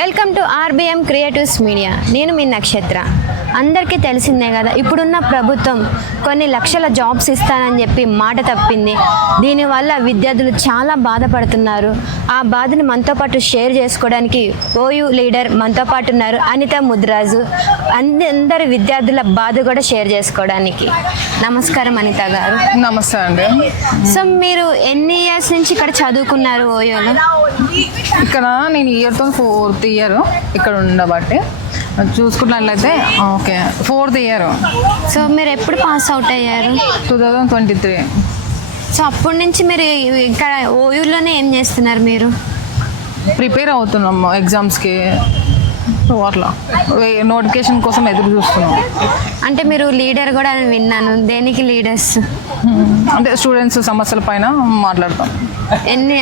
Welcome to RBM creatives media. నేను మీ నక్షత్ర. అందరికీ తెలిసిందే కదా, ఇప్పుడున్న ప్రభుత్వం కొన్ని లక్షల జాబ్స్ ఇస్తానని చెప్పి మాట తప్పింది. దీనివల్ల విద్యార్థులు చాలా బాధపడుతున్నారు. ఆ బాధను మనతో పాటు షేర్ చేసుకోవడానికి ఓయూ లీడర్ మనతో పాటు ఉన్నారు, అనిత ముద్రాజు. అందరి విద్యార్థుల బాధ కూడా షేర్ చేసుకోవడానికి. నమస్కారం అనిత గారు. నమస్తే అండి. సో మీరు ఎన్ని ఇయర్స్ నుంచి ఇక్కడ చదువుకున్నారు ఓయోలో? ఇక్కడ నేను ఇయర్తో 4th ఇయర్ ఇక్కడ ఉండబట్టి చూసుకున్నట్లయితే ఓకే 4th ఇయర్. సో మీరు ఎప్పుడు పాస్ అవుట్ అయ్యారు? 2023. సో అప్పటి నుంచి మీరు ఇక్కడ ఓయూలోనే ఏం చేస్తున్నారు? మీరు ప్రిపేర్ అవుతున్నాము ఎగ్జామ్స్కి, అట్లా నోటిఫికేషన్ కోసం ఎదురు చూస్తున్నాం. అంటే మీరు లీడర్ కూడా అని విన్నాను. దేనికి లీడర్స్? అంటే స్టూడెంట్స్ సమస్యల పైన మాట్లాడతాం.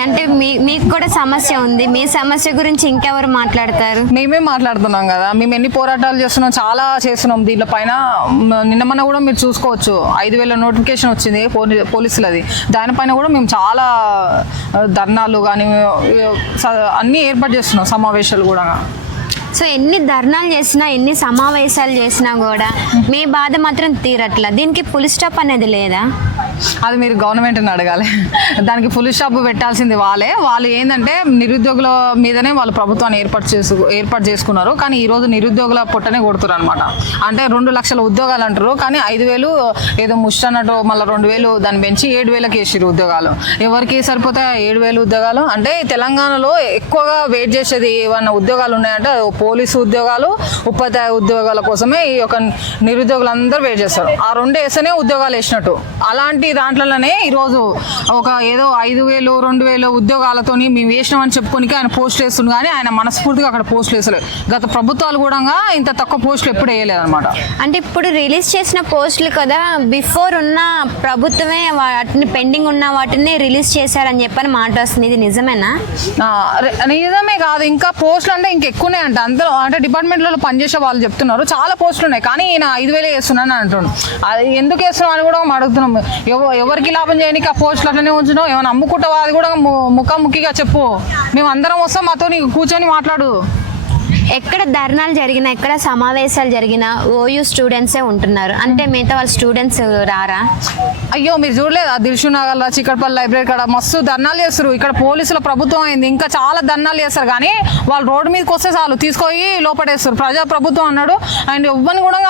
అంటే మీకు కూడా సమస్య ఉంది. మీ సమస్య గురించి ఇంకెవరు మాట్లాడతారు? మేమే మాట్లాడుతున్నాం కదా. మేము ఎన్ని పోరాటాలు చేస్తున్నాం, చాలా చేస్తున్నాం దీంట్లో పైన. నిన్న మొన్న కూడా మీరు చూసుకోవచ్చు, 5,000 నోటిఫికేషన్ వచ్చింది పోలీసులది. దానిపైన కూడా మేము చాలా ధర్నాలు కానీ అన్నీ ఏర్పాటు చేస్తున్నాం, సమావేశాలు కూడా. సో ఎన్ని ధర్నాలు చేసినా, ఎన్ని సమావేశాలు చేసినా కూడా మీ బాధ మాత్రం తీరట్లా. దీనికి ఫుల్ స్టాప్ అనేది లేదా? అది మీరు గవర్నమెంట్ని అడగాలి. దానికి ఫుల్ స్టాప్ పెట్టాల్సింది వాళ్ళు ఏంటంటే నిరుద్యోగుల మీదనే వాళ్ళు ప్రభుత్వాన్ని ఏర్పాటు చేసుకున్నారు. కానీ ఈరోజు నిరుద్యోగుల పొట్టనే కొడుతున్నారు అనమాట. అంటే 2 లక్షల ఉద్యోగాలు అంటారు, కానీ 5,000 ఏదో ముష్టి అన్నట్టు మళ్ళీ 2,000 దాన్ని పెంచి 7,000కి వేసారు ఉద్యోగాలు. ఎవరికి సరిపోతాయి 7,000 ఉద్యోగాలు? అంటే తెలంగాణలో ఎక్కువగా వెయిట్ చేసేది ఏమన్నా ఉద్యోగాలు ఉన్నాయంటే పోలీసు ఉద్యోగాలు, ఉపాధ్యాయ ఉద్యోగాల కోసమే ఈ యొక్క నిరుద్యోగులందరూ వెయిట్ చేస్తారు. ఆ 2 వేస్తేనే ఉద్యోగాలు వేసినట్టు. అలాంటి దాంట్లోనే ఈరోజు ఒక ఏదో 5,000 2,000 ఉద్యోగాలతో మేము వేసినామని చెప్పుకోనికి ఆయన పోస్టులు వేస్తుంది, కానీ ఆయన మనస్ఫూర్తిగా అక్కడ పోస్టులు వేసలేదు. గత ప్రభుత్వాలు కూడా ఇంత తక్కువ పోస్టులు ఎప్పుడు వేయలేదు అనమాట. అంటే ఇప్పుడు రిలీజ్ చేసిన పోస్టులు కదా, బిఫోర్ ఉన్న ప్రభుత్వమే వాటిని పెండింగ్ ఉన్న వాటిని రిలీజ్ చేశారని చెప్పని మాట వస్తుంది. ఇది నిజమేనా? నిజమే కాదు, ఇంకా పోస్టులు అంటే ఇంకెక్కువనే అంట. అందులో అంటే డిపార్ట్మెంట్లలో పనిచేసే వాళ్ళు చెప్తున్నారు చాలా పోస్టులు ఉన్నాయి, కానీ ఈయన 5,000 వేస్తున్నాను అంటున్నాను. అది ఎందుకు వేస్తున్నాం అని కూడా అడుగుతున్నాం. ఎవరికి లాభం చేయడానికి ఆ పోస్టులు అట్లనే ఉంచడం? ఏమైనా అమ్ముకుంటావా? అది కూడా ముఖాముఖిగా చెప్పు. మేము అందరం వస్తాం, మాతో నీకు కూర్చొని మాట్లాడు. ఎక్కడ ధర్నాలు జరిగినా, ఎక్కడ సమావేశాలు జరిగినా ఓయూ స్టూడెంట్సే ఉంటున్నారు. అంటే మిగతా వాళ్ళ స్టూడెంట్స్ రారా? అయ్యో మీరు చూడలేదా? దిల్షునగర్లో, చిక్కడపల్లి లైబ్రరీ కాడ మస్తు ధర్నాలు చేస్తారు. ఇక్కడ పోలీసుల ప్రభుత్వం అయింది, ఇంకా చాలా ధర్నాలు చేస్తారు, కానీ వాళ్ళు రోడ్డు మీదకి వస్తే చాలు తీసుకొని లోపడేస్తారు. ప్రభుత్వం అన్నాడు. అండ్ ఎవరిని కూడా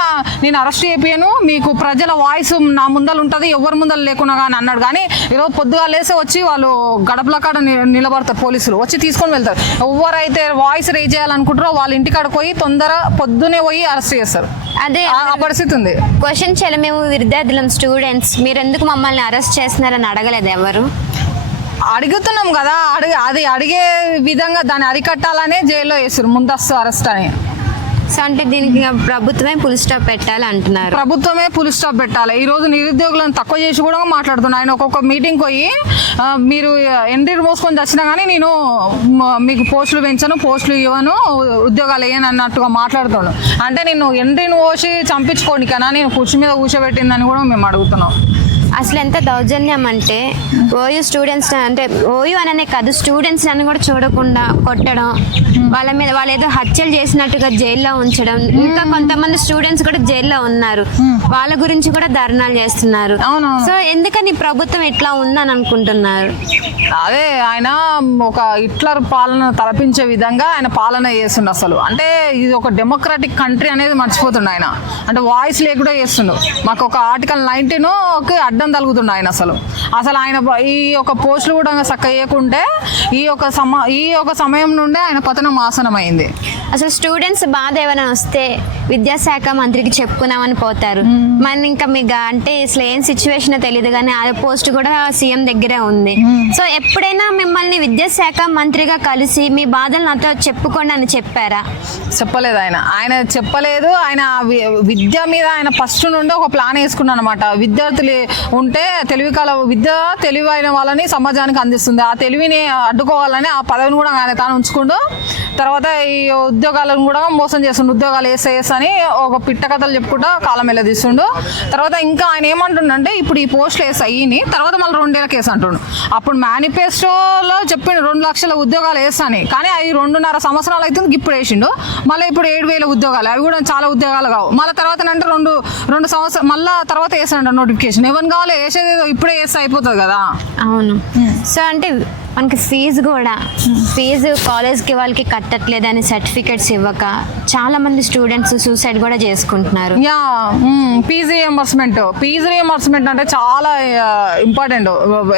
నేను అరెస్ట్ చేయను, మీకు ప్రజల వాయిస్ నా ముందర ఉంటుంది, ఎవరి ముందర లేకున్నా కానీ అన్నాడు. కానీ ఈరోజు పొద్దుగా లేసి వచ్చి వాళ్ళు గడపల కాడ నిలబడతారు, పోలీసులు వచ్చి తీసుకొని వెళ్తారు. ఎవరైతే వాయిస్ రేజ్ చేయాలనుకుంటారో వాళ్ళ ఇంటికాడకు పోయి పొద్దునే పోయి అరెస్ట్ చేస్తారు. అదే ఆ పరిస్థితి ఉంది. క్వశ్చన్ చేయాలి మేము విద్యార్థులం, స్టూడెంట్స్, మీరు ఎందుకు మమ్మల్ని అరెస్ట్ చేస్తున్నారని అడగలేదు ఎవరు? అడుగుతున్నాం కదా, అది అడిగే విధంగా దాన్ని అరికట్టాలనే జైల్లో వేసారు, ముందస్తు అరెస్ట్ అని. సో అంటే దీనికి ప్రభుత్వమే ఫుల్ స్టాప్ పెట్టాలి అంటున్నారు. ప్రభుత్వమే ఫుల్ స్టాప్ పెట్టాలి. ఈ రోజు నిరుద్యోగులను తక్కువ చేసి కూడా మాట్లాడుతున్నాను. ఆయన ఒక్కొక్క మీటింగ్ పోయి మీరు ఎండ్రీలు మోసుకొని వచ్చినా కానీ నేను మీకు పోస్టులు పెంచను, పోస్టులు ఇవ్వను, ఉద్యోగాలు వేయను అన్నట్టుగా మాట్లాడుతాను. అంటే నేను ఎండ్రీని పోసి చంపించుకోండి కన్నా నేను కుర్చీ మీద కూర్చోబెట్టిందని కూడా మేము అడుగుతున్నాం. అసలు ఎంత దౌర్జన్యం అంటే ఓయూ స్టూడెంట్స్, అంటే ఓయూ అననే కాదు స్టూడెంట్స్ అని కూడా చూడకుండా కొట్టడం, వాళ్ళ మీద వాళ్ళు ఏదో హత్యలు చేసినట్టుగా జైల్లో ఉంచడం. ఇంకా కొంతమంది స్టూడెంట్స్ కూడా జైల్లో ఉన్నారు, వాళ్ళ గురించి కూడా ధర్నాలు చేస్తున్నారు. సో ఎందుకని ప్రభుత్వం ఇట్లా ఉందని అనుకుంటున్నారు? అదే ఆయన ఒక హిట్లర్ పాలన తలపించే విధంగా ఆయన పాలన చేస్తుండు. అసలు అంటే ఇది ఒక డెమోక్రాటిక్ కంట్రీ అనేది మర్చిపోతుండు ఆయన. అంటే వాయిస్ లేకుండా చేస్తుండు. మాకు ఒక ఆర్టికల్ 19కి అడ్డం తలుగుతుండు ఆయన. అసలు ఆయన ఈ యొక్క పోస్టులు కూడా చక్కగా చేయకుంటే ఈ యొక్క సమయం నుండే ఆయన పతనం ఆసనం అయింది. అసలు స్టూడెంట్స్ బాధ ఏమైనా వస్తే విద్యాశాఖ మంత్రికి చెప్పుకున్నామని పోతారు. మన ఇంకా మీకు అంటే అసలు ఏం సిచ్యువేషన్ తెలియదు, కానీ ఆ పోస్ట్ కూడా సీఎం దగ్గరే ఉంది. సో ఎప్పుడైనా మిమ్మల్ని విద్యాశాఖ మంత్రిగా కలిసి మీ బాధలు నాతో చెప్పుకోండి అని చెప్పారా? చెప్పలేదు. ఆయన చెప్పలేదు. ఆయన విద్య మీద ఆయన ఫస్ట్ నుండి ఒక ప్లాన్ వేసుకున్నాను అనమాట. విద్యార్థులు ఉంటే విద్య తెలివైన వాళ్ళని సమాజానికి అందిస్తుంది. ఆ తెలివిని అడ్డుకోవాలని ఆ పదవిని కూడా ఆయన తాను ఉంచుకుంటూ తర్వాత ఈ ఉద్యోగాలను కూడా మోసం చేస్తుండు, ఉద్యోగాలు వేస్తా అని ఒక పిట్ట కథలు చెప్పుకుంటా కాలం వెళ్ళదీస్తుండు. తర్వాత ఇంకా ఆయన ఏమంటుండంటే ఇప్పుడు ఈ పోస్టులు వేసి అయ్యి తర్వాత మళ్ళీ 2 ఏళ్ళకి వేసి అంటుండు. అప్పుడు మేనిఫెస్టోలో చెప్పిండు 2 లక్షల ఉద్యోగాలు వేస్తాని, కానీ అవి 2.5 సంవత్సరాలు అవుతుంది ఇప్పుడు వేసిండు. మళ్ళీ ఇప్పుడు 7,000 ఉద్యోగాలు, అవి కూడా చాలా ఉద్యోగాలు కావు. మళ్ళీ తర్వాత అంటే రెండు సంవత్సరాలు మళ్ళీ తర్వాత వేసాడు నోటిఫికేషన్. ఎవరిని కావాలి వేసేది ఇప్పుడే వేస్తే అయిపోతుంది కదా. అవును. సో అంటే మనకి ఫీజు కాలేజ్కి వాళ్ళకి కట్టట్లేదని సర్టిఫికెట్స్ ఇవ్వక చాలా మంది స్టూడెంట్స్ సూసైడ్ కూడా చేసుకుంటున్నారు. యా, ఫీజు రియంబర్స్మెంట్ అంటే చాలా ఇంపార్టెంట్.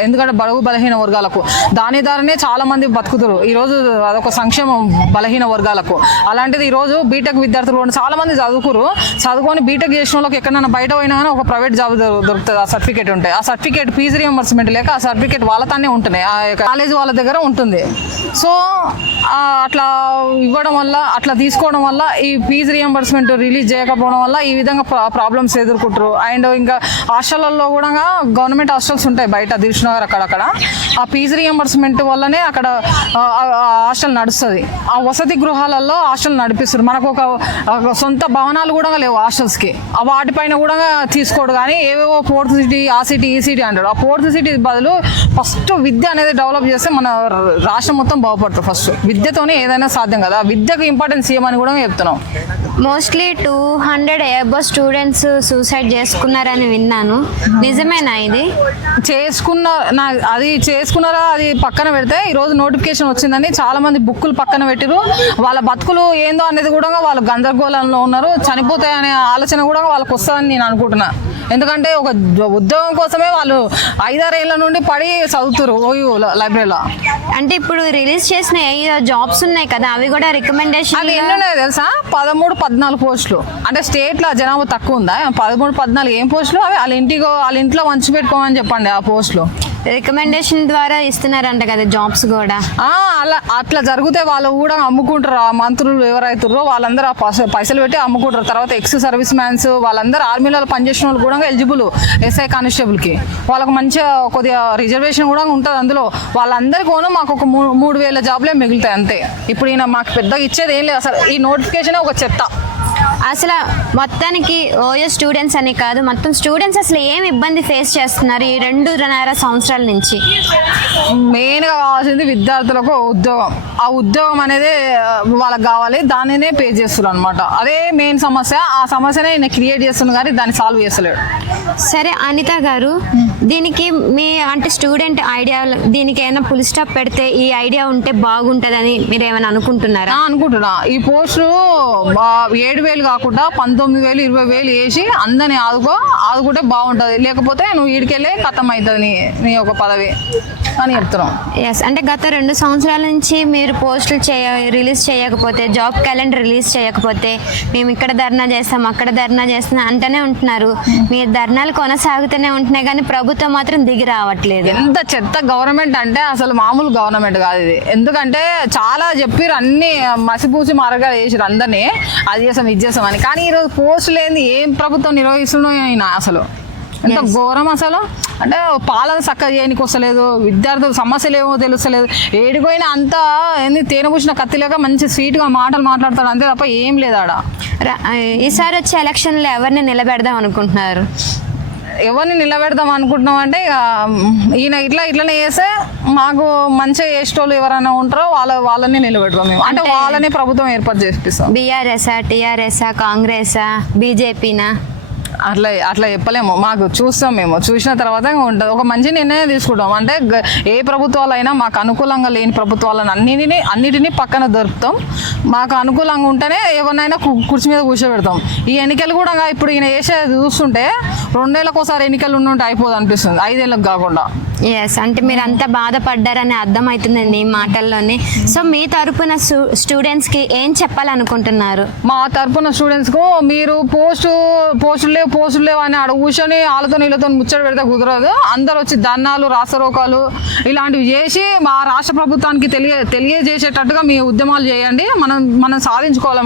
ఎందుకంటే బడుగు బలహీన వర్గాలకు దాని ద్వారానే చాలా మంది బతుకుతారు ఈరోజు. అదొక సంక్షేమం బలహీన వర్గాలకు. అలాంటిది ఈరోజు బీటెక్ విద్యార్థులు కూడా చాలా మంది చదువుకొని బీటెక్ చేసిన వాళ్ళకి ఎక్కడైనా బయట పోయినా కానీ ఒక ప్రైవేట్ జాబ్ దొరుకుతుంది. ఆ సర్టిఫికేట్ ఉంటాయి. ఆ సర్టిఫికేట్ ఫీజు రియంబర్స్మెంట్ లేక ఆ సర్టిఫికేట్ వాళ్ళతోనే ఉంటున్నాయి, ఆ కాలేజ్ వాళ్ళ దగ్గర ఉంటుంది. సో అట్లా ఇవ్వడం వల్ల, అట్లా తీసుకోవడం వల్ల ఈ ఫీజు రియంబర్స్మెంట్ రిలీజ్ చేయకపోవడం వల్ల ఈ విధంగా ప్రాబ్లమ్స్ ఎదుర్కొంటారు. అండ్ ఇంకా హాస్టల్లో కూడా గవర్నమెంట్ హాస్టల్స్ ఉంటాయి బయట దిల్సుఖ్నగర్ అక్కడక్కడ. ఆ ఫీజు రియంబర్స్మెంట్ వల్లనే అక్కడ హాస్టల్ నడుస్తుంది. ఆ వసతి గృహాలలో హాస్టల్ నడిపిస్తారు. మనకు ఒక సొంత భవనాలు కూడా లేవు హాస్టల్స్కి. ఆ వాటిపైన కూడా తీసుకోడు. కానీ ఏవేవో 4th సిటీ, ఆ సిటీ, ఈ సిటీ అంటాడు. ఆ 4th సిటీ బదులు ఫస్ట్ విద్య అనేది డెవలప్ చేస్తే మన రాష్ట్రం మొత్తం బాగుపడుతుంది. ఫస్ట్ విద్యతోనే ఏదైనా సాధ్యం కదా. విద్యకు ఇంపార్టెన్స్ ఇవ్వమని కూడా చెప్తున్నాం. మోస్ట్లీ 200 అబోవ్ స్టూడెంట్స్ సూసైడ్ చేసుకున్నారని విన్నాను. నిజమేనా ఇది? చేసుకున్నారా అది పక్కన పెడితే ఈరోజు నోటిఫికేషన్ వచ్చిందని చాలా మంది బుక్కులు పక్కన పెట్టిరు. వాళ్ళ బతుకులు ఏందో అనేది కూడా వాళ్ళు గందరగోళంలో ఉన్నారు. చనిపోతాయనే ఆలోచన కూడా వాళ్ళకి వస్తుందని నేను అనుకుంటున్నా. ఎందుకంటే ఒక ఉద్యోగం కోసమే వాళ్ళు 5-6 ఏళ్ళ నుండి పడి చదువుతారు లైబ్రరీలో. అంటే ఇప్పుడు రిలీజ్ చేసిన జాబ్స్ ఉన్నాయి కదా, అవి కూడా రికమెండేషన్ అవి ఎన్ని ఉన్నాయో తెలుసా? 13-14 పోస్టులు. అంటే స్టేట్లో జనాభా తక్కువ ఉందా? 13-14 ఏం పోస్టులు? అవి వాళ్ళ ఇంట్లో వంచి పెట్టుకోమని చెప్పండి. ఆ పోస్టులు రికమెండేషన్ ద్వారా ఇస్తున్నారంట కదా జాబ్స్ కూడా. అట్లా జరిగితే వాళ్ళు కూడా అమ్ముకుంటారు. ఆ మంత్రులు ఎవరైతారో వాళ్ళందరూ ఆ పైసలు పెట్టి అమ్ముకుంటారు. తర్వాత ఎక్స్ సర్వీస్ మ్యాన్స్ వాళ్ళందరూ ఆర్మీలో పనిచేసిన వాళ్ళు కూడా ఎలిజిబుల్ ఎస్ఐ కానిస్టేబుల్కి. వాళ్ళకి మంచిగా కొద్దిగా రిజర్వేషన్ కూడా ఉంటుంది అందులో. వాళ్ళందరికీ మాకు ఒక 3,000 జాబ్లే మిగులుతాయి అంతే. ఇప్పుడు ఈయన మాకు పెద్దగా ఇచ్చేది ఏం లేదు. అసలు ఈ నోటిఫికేషన్ ఒక చెత్త. అసలు మొత్తానికి ఓయో స్టూడెంట్స్ అని కాదు, మొత్తం స్టూడెంట్స్ అసలు ఏం ఇబ్బంది ఫేస్ చేస్తున్నారు ఈ 2.5 సంవత్సరాల నుంచి? మెయిన్గా కావాల్సింది విద్యార్థులకు ఉద్యోగం. ఆ ఉద్యోగం అనేది వాళ్ళకి కావాలి, దానినే పే చేస్తున్నారు అనమాట. అదే మెయిన్ సమస్య. ఆ సమస్యనే ఈయన క్రియేట్ చేస్తున్నారు కానీ దాన్ని సాల్వ్ చేస్తలేడు. సరే అనిత గారు, దీనికి మీ అంటే స్టూడెంట్ ఐడియా, దీనికి ఏమైనా ఫుల్ స్టాప్ పెడితే ఈ ఐడియా ఉంటే బాగుంటుందని మీరు ఏమైనా అనుకుంటున్నారా? అనుకుంటున్నా. ఈ పోస్టు 7,000 కాకుండా 19,000, 20,000 వేసి అందరిని ఆదుకుంటే బాగుంటుంది. లేకపోతే నువ్వు ఈడికెళ్ళే ఖతం అవుతుంది నీ ఒక పదవి అని చెప్తున్నాం. ఎస్, అంటే గత 2 సంవత్సరాల నుంచి మీరు పోస్టులు రిలీజ్ చేయకపోతే, జాబ్ క్యాలెండర్ రిలీజ్ చేయకపోతే మేము ఇక్కడ ధర్నా చేస్తాం, అక్కడ ధర్నా చేస్తాం అంటూనే ఉంటున్నారు. మీరు ధర్నాలు కొనసాగుతూనే ఉంటున్నాయి కానీ ప్రభుత్వం మాత్రం దిగి రావట్లేదు. ఎంత చెత్త గవర్నమెంట్ అంటే అసలు మామూలు గవర్నమెంట్ కాదు ఇది. ఎందుకంటే చాలా చెప్పారు, అన్ని మసిపూసి మరగా చేసారు అందరినీ, అది చేసాం ఇది చేసాం అని. కానీ ఈరోజు పోస్టులు ఏంది, ఏం ప్రభుత్వం నిర్వహిస్తున్నాయి అసలు ఎంత ఘోరం అసలు. అంటే పాలన చక్కగా చేయడానికి వస్తలేదు, విద్యార్థుల సమస్యలు ఏమో తెలుస్తలేదు. ఏడిపోయినా అంతా ఏంది తేనె పూసిన కత్తిలేక మంచి స్వీట్గా మాటలు మాట్లాడతాడు అంతే తప్ప ఏం లేదు ఆడ. ఈసారి వచ్చే ఎలక్షన్లో ఎవరిని నిలబెడదాం అనుకుంటున్నారు? ఎవరిని నిలబెడదాం అనుకుంటున్నాం అంటే ఈయన ఇట్లనే చేస్తే మాకు మంచిగా చేసేటోళ్ళు ఎవరైనా ఉంటారో వాళ్ళని నిలబెడతాం మేము. అంటే వాళ్ళని ప్రభుత్వం ఏర్పాటు చేపిస్తాం. బీఆర్ఎస్ఆ, టీఆర్ఎస్ఆ, కాంగ్రెసా, బీజేపీనా? అట్లా చెప్పలేము. మాకు చూస్తాం, మేము చూసిన తర్వాత ఉంటుంది. ఒక మంచి నిర్ణయం తీసుకుంటాం. అంటే ఏ ప్రభుత్వాలైనా మాకు అనుకూలంగా లేని ప్రభుత్వాలను అన్నిటినీ పక్కన దొరుకుతాం. మాకు అనుకూలంగా ఉంటేనే ఎవరినైనా కుర్చీ మీద కూర్చోబెడతాం. ఈ ఎన్నికలు కూడా ఇప్పుడు ఈయన చేసేది చూస్తుంటే 2 ఏళ్ళకోసారి ఎన్నికలు ఉంటే అయిపోదు అనిపిస్తుంది, 5 ఏళ్ళకి కాకుండా. ఎస్, అంటే మీరు అంతా బాధపడ్డారని అర్థమవుతుందండి ఈ మాటల్లోనే. సో మీ తరపున స్టూడెంట్స్కి ఏం చెప్పాలనుకుంటున్నారు? మా తరపున స్టూడెంట్స్కు మీరు పోస్టులు పోస్టులు లేవని ఆడ కూర్చొని వాళ్ళతో నీళ్ళతో ముచ్చట పెడితే కుదరదు. అందరు వచ్చి ధర్నాలు, రాస్తారోకాలు ఇలాంటివి చేసి మా రాష్ట్ర ప్రభుత్వానికి తెలియజేసేటట్టుగా మీ ఉద్యమాలు చేయండి. మనం సాధించుకోవాలి,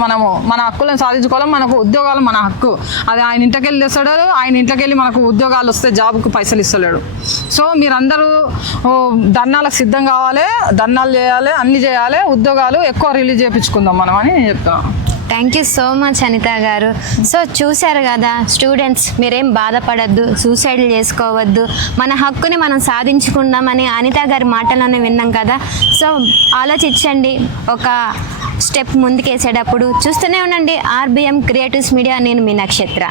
మన హక్కులను సాధించుకోవాలి. మనకు ఉద్యోగాలు మన హక్కు. అది ఆయన ఇంట్లోకెళ్ళి తెస్తాడు, ఆయన ఇంట్లోకెళ్ళి మనకు ఉద్యోగాలు వస్తే జాబ్కు పైసలు ఇస్తలేడు. సో మీరందరూ ధర్నాలకు సిద్ధం కావాలి, ధర్నాలు చేయాలి, అన్ని చేయాలి. ఉద్యోగాలు ఎక్కువ రిలీజ్ చేయించుకుందాం మనం అని నేను చెప్తున్నాను. Thank you so much Anitha గారు. సో చూశారు కదా స్టూడెంట్స్, మీరేం బాధపడద్దు, సూసైడ్లు చేసుకోవద్దు, మన హక్కుని మనం సాధించుకుందామని అనిత గారి మాటలను విన్నాం కదా. సో ఆలోచించండి, ఒక స్టెప్ ముందుకేసేటప్పుడు. చూస్తూనే ఉండండి RBM క్రియేటివ్స్ మీడియా. నేను మీ నక్షత్ర.